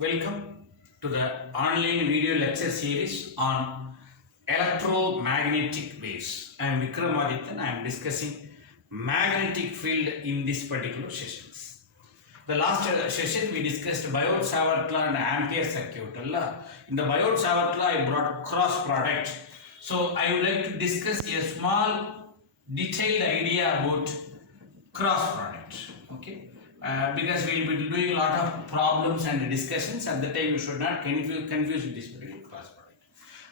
Welcome to the online video lecture series on electromagnetic waves. I am Vikramadityan. I am discussing magnetic field in this particular sessions. The last session we discussed Biot-Savart law and Ampere circuit. In the Biot-Savart law I brought cross product. So I would like to discuss a small detailed idea about cross product. Okay. Because we will be doing a lot of problems and discussions. At the time you should not confuse this particular cross product.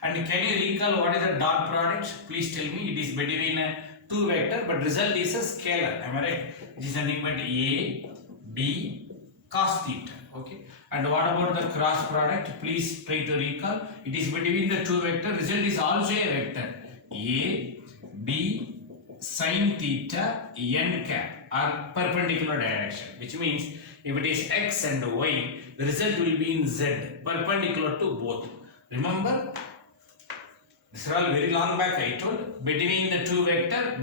And can you recall what is the dot product? Please tell me. It is between a two vector, but result is a scalar. Am I right? It is nothing but A, B, cos theta. Okay. And what about the cross product? Please try to recall. It is between the two vector. Result is also a vector. A, B, sin theta, n cap are perpendicular direction, which means if it is x and y, the result will be in z, perpendicular to both. Remember, this is all very long back I told, between the two vector,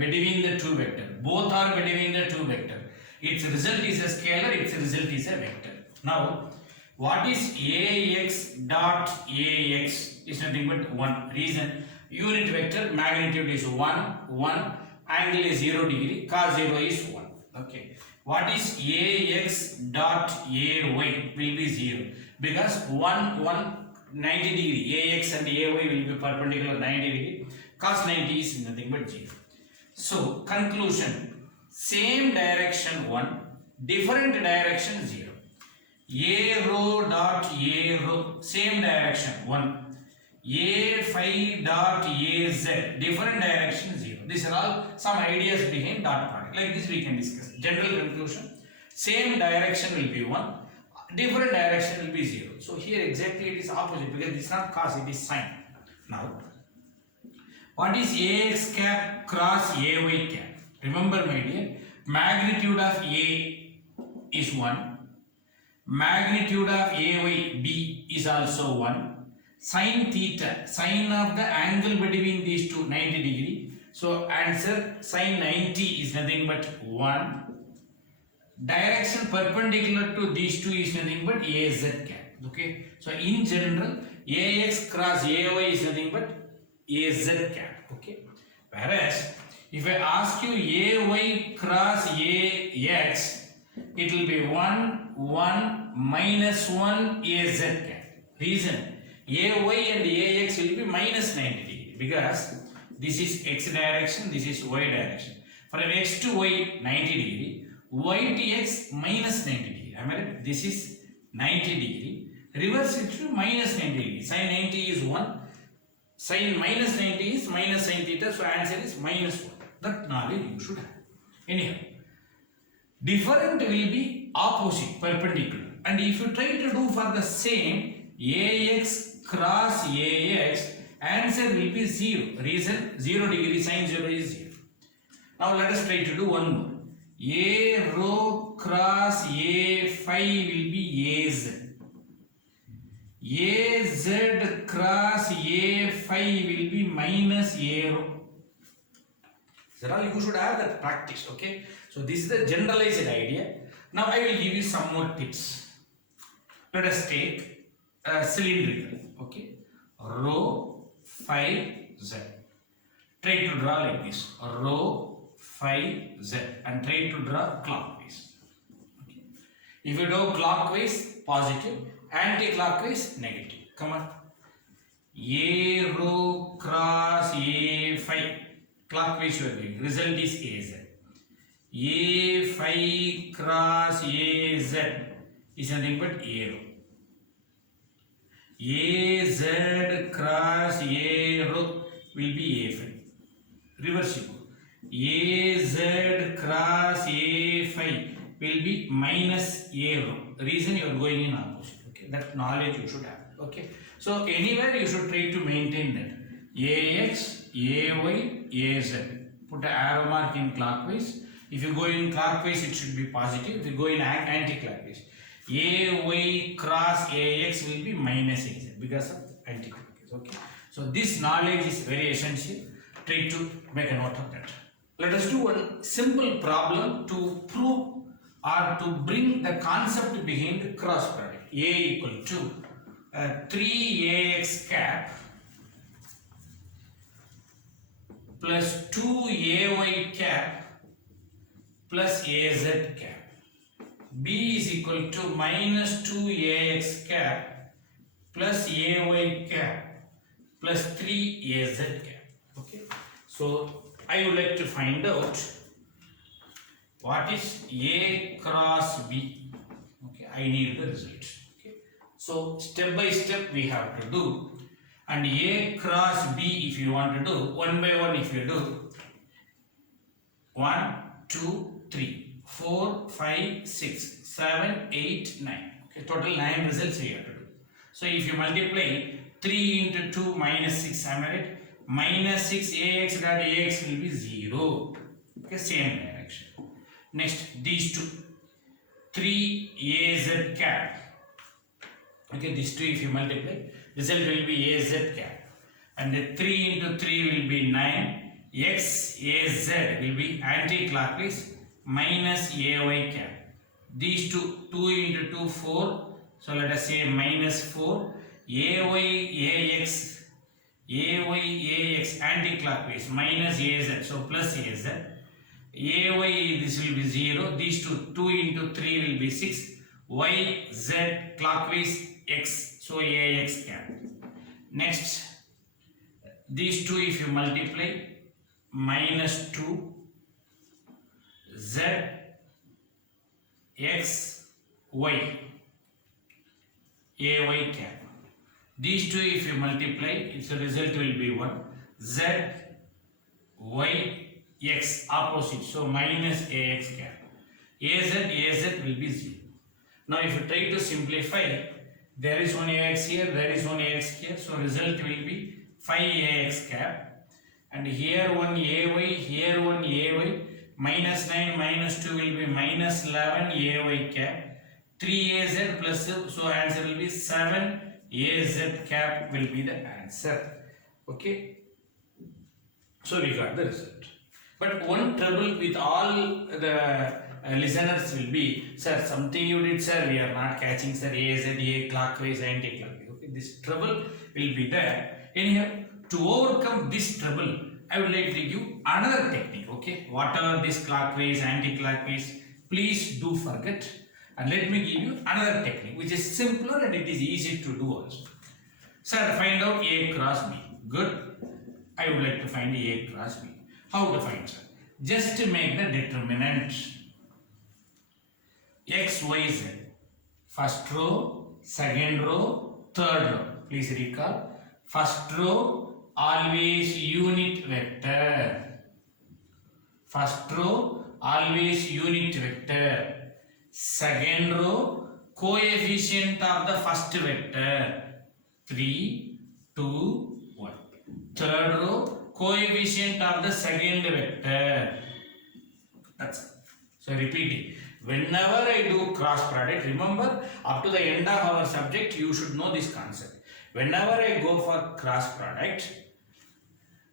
both are between the two vector. Its result is a scalar, its result is a vector. Now, what is ax dot ax is nothing but 1. Reason, unit vector, magnitude is 1, 1, angle is 0 degree, cos 0 is 1. Okay. What is ax dot ay will be 0 because 90 degree, ax and ay will be perpendicular 90 degree, cos 90 is nothing but 0. So conclusion, same direction 1, different direction 0. A rho dot a rho, same direction 1. A phi dot az, different direction 0. These are all some ideas behind dot product. Like this we can discuss. General conclusion, same direction will be 1, different direction will be 0. So here exactly it is opposite because it is not cos, it is sine. Now, what is ax cap cross ay cap? Remember my dear, magnitude of A is 1, magnitude of ay b is also 1. Sin theta, sine of the angle between these two 90 degree. So answer sin 90 is nothing but 1. Direction perpendicular to these two is nothing but az cap. Okay. So in general, ax cross ay is nothing but az cap. Okay. Whereas if I ask you ay cross ax, it will be 1, 1 minus 1 az cap. Reason, ay and ax will be minus 90 degree because this is x direction, this is y direction. From x to y 90 degree, y to x minus 90 degree. Am I right? This is 90 degree. Reverse it to minus 90 degree. Sin 90 is 1. Sin minus 90 is minus sin theta. So answer is minus 1. That knowledge you should have. Anyhow, different will be opposite, perpendicular. And if you try to do for the same, ax cross ax, answer will be 0. Reason, 0 degree, sin 0 is 0. Now let us try to do one more. A rho cross a phi will be az. Az cross a phi will be minus a rho. So you should have that practice. Okay. So this is the generalized idea. Now I will give you some more tips. Let us take cylindrical. Okay. Rho phi z. Try to draw like this. Rho phi z and try to draw clockwise. Okay. If you do clockwise, positive, anti-clockwise, negative. Come on. A rho cross a phi. Clockwise you are doing. Result is az. A phi cross az is nothing but a rho. Az cross a rho will be a phi. Reversible. Az cross a phi will be minus a rho. Reason you are going in opposite. Okay, that knowledge you should have. Okay, so anywhere you should try to maintain that ax, ay, az. Put an arrow mark in clockwise. If you go in clockwise, it should be positive. If you go in anti-clockwise, ay cross ax will be minus az because of anti-clockwise. Okay, so this knowledge is very essential. Try to make a note of that. Let us do one simple problem to prove or to bring the concept behind cross product. A equal to 3ax cap plus 2ay cap plus az cap. B is equal to minus 2ax cap plus ay cap plus 3az cap. Okay. So I would like to find out what is A cross B. Okay, I need the result. Okay. So step by step we have to do, and A cross B if you want to do, one by one if you do, 1, 2, 3, 4, 5, 6, 7, 8, 9. Okay, total 9 results we have to do. So if you multiply 3 into 2 minus 6, am I right? Minus 6 ax dot ax will be 0. Okay, same direction. Next, these two, 3 az cap. Okay, these two if you multiply, result will be az cap. And the 3 into 3 will be 9. X az will be anti-clockwise minus ay cap. These two, 2 into 2, 4. So let us say minus 4. Ax anti-clockwise minus az, so plus az. Ay this will be 0. These two, 2 into 3 will be 6. Y z clockwise x, so ax cap. Next, these two if you multiply, minus 2 z x y ay cap. These two if you multiply, its result will be 1 z y x opposite, so minus ax cap. Az will be 0. Now if you try to simplify, there is one ax here, there is one ax here, so result will be 5ax cap, and here one ay, here one ay, minus 9 minus 2 will be minus 11 ay cap, 3az plus, so answer will be 7 az cap will be the answer. Okay, so we got the result. But one trouble with all the listeners will be, sir, something you did, sir, we are not catching, sir, az, a clockwise, anti-clockwise. Okay, this trouble will be there. Anyhow, to overcome this trouble, I would like to give another technique. Okay, whatever this clockwise, anti-clockwise, please do forget, and let me give you another technique which is simpler and it is easy to do also. Sir, find out A cross B. Good. I would like to find A cross B. How to find, sir? Just to make the determinant x, y, z. First row, second row, third row. Please recall. First row always unit vector. First row always unit vector. Second row coefficient of the first vector 3, 2, 1. Third row coefficient of the second vector. That's it. So repeating. Whenever I do cross product, remember up to the end of our subject you should know this concept. Whenever I go for cross product,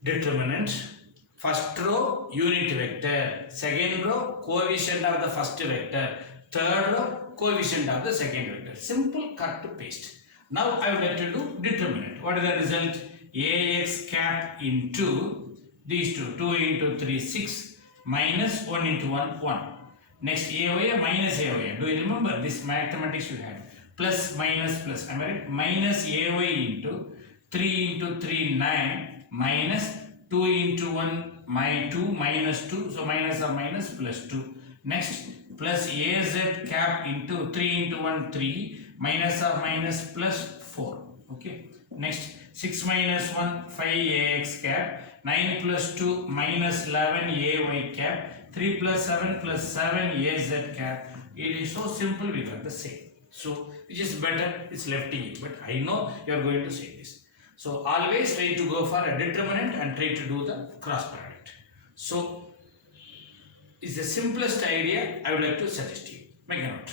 determinant, first row unit vector, second row coefficient of the first vector, third row coefficient of the second vector. Simple cut to paste. Now I would like to do determinant. What is the result? Ax cap into these two, 2 into 3, 6, minus 1 into 1, 1. Next Ay minus Ay. Do you remember this mathematics you had? Plus minus plus. Am I right? Minus Ay into 3 into 3, 9, minus 2 into 1, 2 minus 2. So minus or minus plus 2. Next plus Az cap into 3 into 1, 3, minus or minus plus 4. Okay. Next 6 minus 1, 5ax cap, 9 plus 2 minus 11 ay cap, 3 plus 7 plus 7 az cap. It is so simple, we got the same. So which is better, it's left in it, but I know you are going to say this. So always try to go for a determinant and try to do the cross product. So it's the simplest idea I would like to suggest you. Make a note.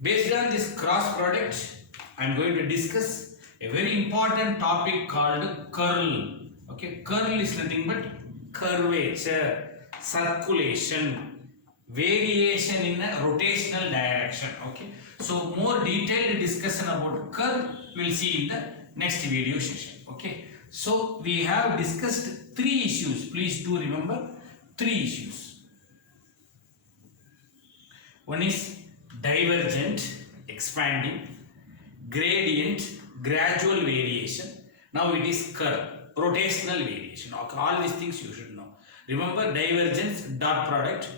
Based on this cross product, I am going to discuss a very important topic called curl. Okay, curl is nothing but curvature, circulation. variation in a rotational direction. Okay, so more detailed discussion about curve we'll see in the next video session. Okay, so we have discussed three issues. Please do remember three issues. One is divergent, expanding, gradient, gradual variation. Now it is curve, rotational variation. Okay, all these things you should know. Remember divergence, dot product,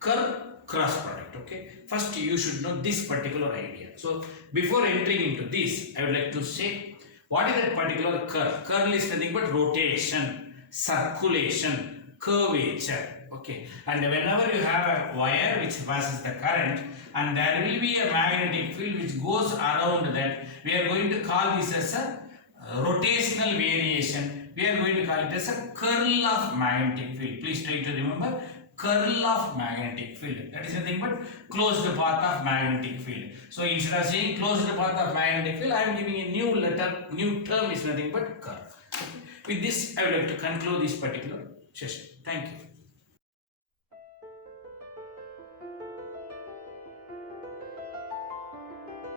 curve, cross product. Okay, first you should know this particular idea. So before entering into this, I would like to say what is that particular curve? Curve is nothing but rotation, circulation, curvature. Okay, and whenever you have a wire which passes the current and there will be a magnetic field which goes around that, we are going to call this as a rotational variation. We are going to call it as a curl of magnetic field. Please try to remember curl of magnetic field. That is nothing but closed path of magnetic field. So instead of saying closed path of magnetic field, I am giving a new letter, new term is nothing but curve. Okay. With this, I would like to conclude this particular session. Thank you.